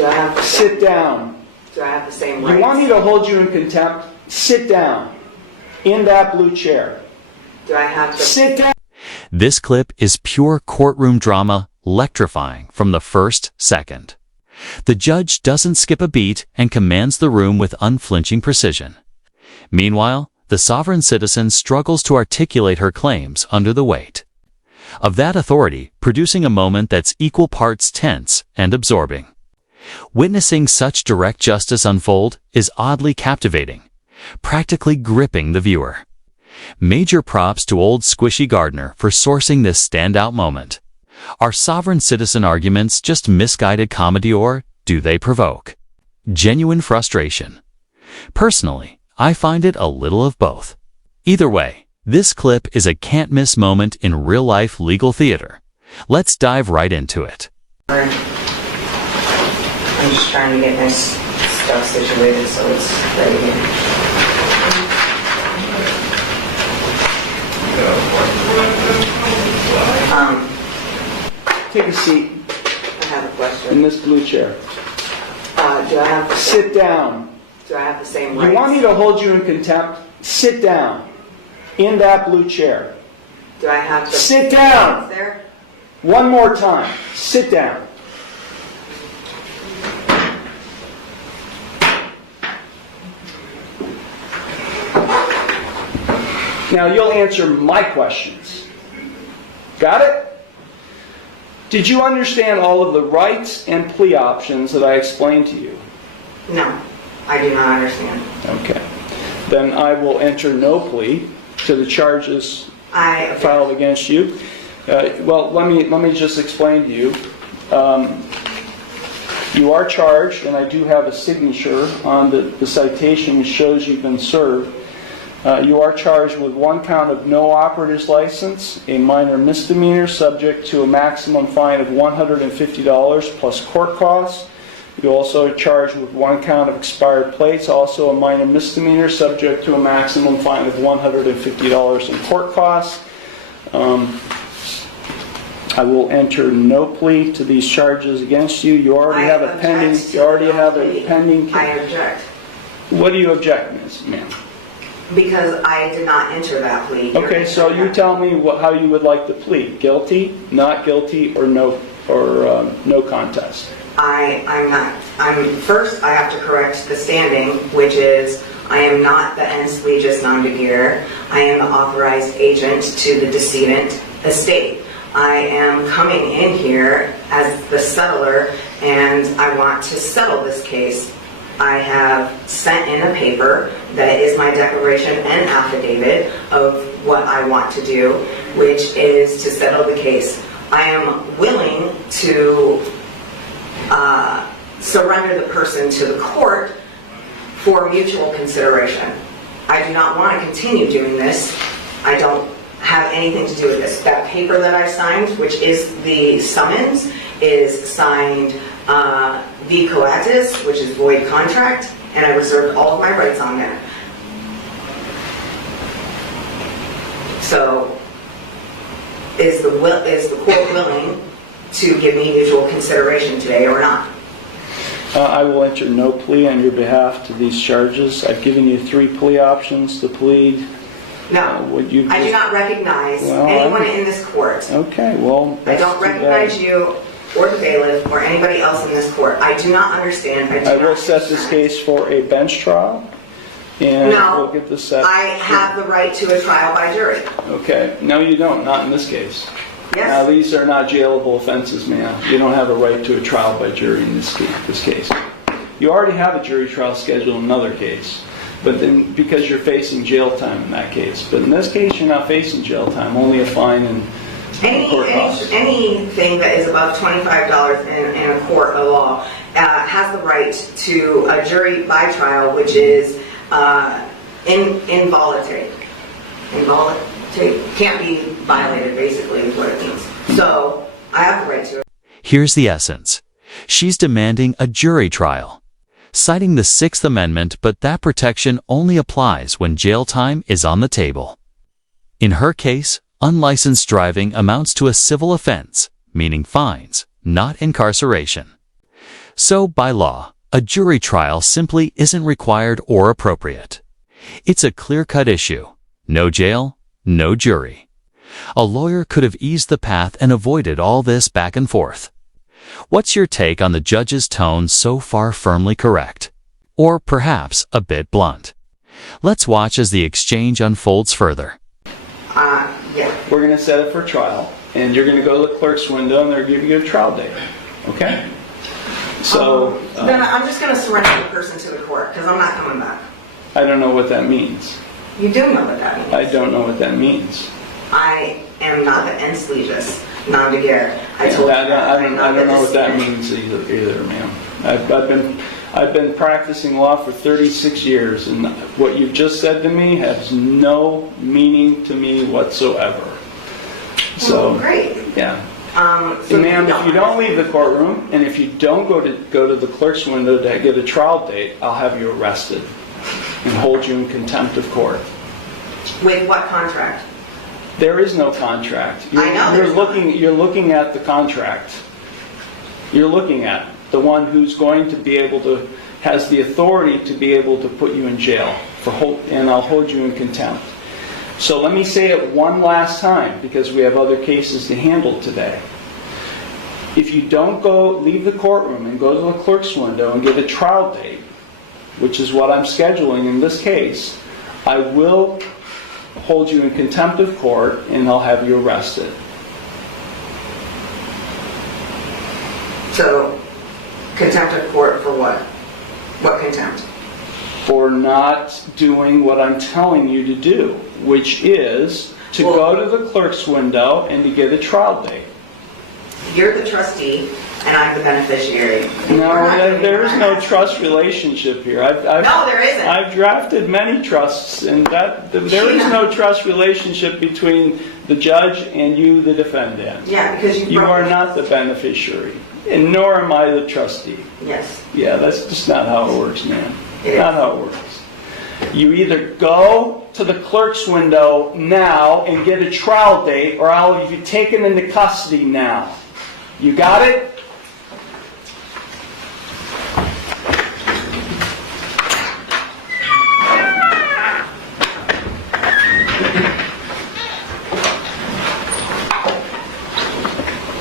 Do I have the Sit down. Do I have the same rights? You want me to hold you in contempt? Sit down. In that blue chair. Do I have to Sit down. This clip is pure courtroom drama, electrifying from the first second. The judge doesn't skip a beat and commands the room with unflinching precision. Meanwhile, the sovereign citizen struggles to articulate her claims under the weight of that authority, producing a moment that's equal parts tense and absorbing. Witnessing such direct justice unfold is oddly captivating, practically gripping the viewer. Major props to old Squishy Gardner for sourcing this standout moment. Are sovereign citizen arguments just misguided comedy, or do they provoke genuine frustration? Personally, I find it a little of both. Either way, this clip is a can't-miss moment in real-life legal theater. Let's dive right into it. I'm just trying to get my stuff situated so it's ready. Take a seat I have a in question. this blue chair. Do I have the Sit down. Do I have the same You rights? want me to hold you in contempt? Sit down. In that blue chair. Do I have to Sit down. there? One more time. Sit down. Now you'll answer my questions. Got it? Did you understand all of the rights and plea options that I explained to you? No, I do not understand. Okay. Then I will enter no plea to the charges I filed against you. Well, let me just explain to you. You are charged, and I do have a signature on the citation which shows you've been served. You are charged with one count of no operator's license, a minor misdemeanor subject to a maximum fine of $150 plus court costs. You also are charged with one count of expired plates, also a minor misdemeanor subject to a maximum fine of $150 in court costs. I will enter no plea to these charges against you. You already have a pending. You already have a pending. I object. What do you object, ma'am? Because I did not enter that plea. Okay, so you tell me how you would like to plead: guilty, not guilty, or no contest. First, I have to correct the standing, which is I am not the ens legis non begeer. I am the authorized agent to the decedent estate. I am coming in here as the settler, and I want to settle this case. I have sent in a paper that is my declaration and affidavit of what I want to do, which is to settle the case. I am willing to surrender the person to the court for mutual consideration. I do not want to continue doing this. I don't have anything to do with this. That paper that I signed, which is the summons, is signed v coatis, which is void contract, and I reserved all of my rights on there. So, is the court willing to give me mutual consideration today or not? I will enter no plea on your behalf to these charges. I've given you 3 plea options to plead. No, I do not recognize anyone in this court. Okay, well, I don't recognize you or the bailiff or anybody else in this court. I do not understand. I will set this case for a bench trial, and we'll get this set. I have the right to a trial by jury. Okay, no you don't, not in this case. Yes. Now these are not jailable offenses, ma'am. You don't have a right to a trial by jury in this case. You already have a jury trial scheduled in another case, but then because you're facing jail time in that case. But in this case, you're not facing jail time, only a fine and court costs. Anything that is above $25 in a court of law has the right to a jury by trial, which is involuntary. Can't be violated, basically, is what it means. So, I have the right to it. Here's the essence. She's demanding a jury trial, citing the 6th Amendment, but that protection only applies when jail time is on the table. In her case, unlicensed driving amounts to a civil offense, meaning fines, not incarceration. So, by law, a jury trial simply isn't required or appropriate. It's a clear-cut issue. No jail, no jury. A lawyer could have eased the path and avoided all this back and forth. What's your take on the judge's tone so far firmly correct? Or perhaps a bit blunt? Let's watch as the exchange unfolds further. Yeah. We're going to set it for trial, and you're going to go to the clerk's window, and they're going to give you a trial date. Okay? So, Then I'm just going to surrender the person to the court because I'm not coming back. I don't know what that means. You do know what that means. I don't know what that means. I am not the ens leges non de guerre. I told you that. I don't know what that means either, ma'am. I've been practicing law for 36 years, and what you've just said to me has no meaning to me whatsoever. So, great. Yeah. So Ma'am, if you don't leave the courtroom, and if you don't go to the clerk's window to get a trial date, I'll have you arrested and hold you in contempt of court. With what contract? There is no contract. I know You're looking at the contract. You're looking at the one who's going to be able to, has the authority to be able to put you in jail and I'll hold you in contempt. So let me say it one last time because we have other cases to handle today. If you don't leave the courtroom and go to the clerk's window and get a trial date, which is what I'm scheduling in this case, I will hold you in contempt of court and I'll have you arrested. So, contempt of court for what? What contempt? For not doing what I'm telling you to do, which is to go to the clerk's window and to get a trial date. You're the trustee and I'm the beneficiary. No, there is no trust relationship here. No, there isn't. I've drafted many trusts, and there is no trust relationship between the judge and you, the defendant. Yeah, because you are not the beneficiary, and nor am I the trustee. Yes. Yeah, that's just not how it works, man. It Not is. how it works. You either go to the clerk's window now and get a trial date, or I'll have you taken into custody now. You got it?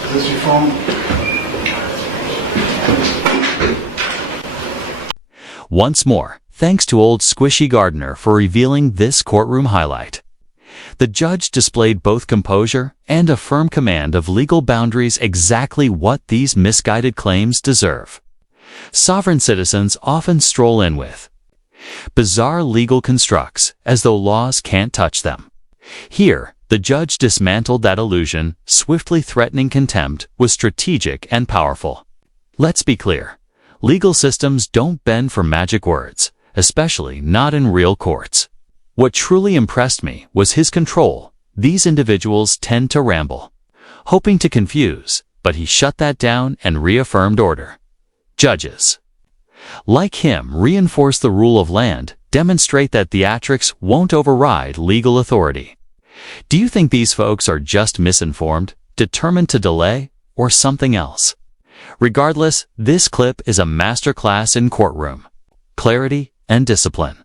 Is this your phone? Once more, thanks to old Squishy Gardner for revealing this courtroom highlight. The judge displayed both composure and a firm command of legal boundaries, exactly what these misguided claims deserve. Sovereign citizens often stroll in with bizarre legal constructs as though laws can't touch them. Here, the judge dismantled that illusion, swiftly threatening contempt was strategic and powerful. Let's be clear. Legal systems don't bend for magic words, especially not in real courts. What truly impressed me was his control. These individuals tend to ramble, hoping to confuse, but he shut that down and reaffirmed order. Judges, like him, reinforce the rule of land, demonstrate that theatrics won't override legal authority. Do you think these folks are just misinformed, determined to delay, or something else? Regardless, this clip is a masterclass in courtroom clarity and discipline.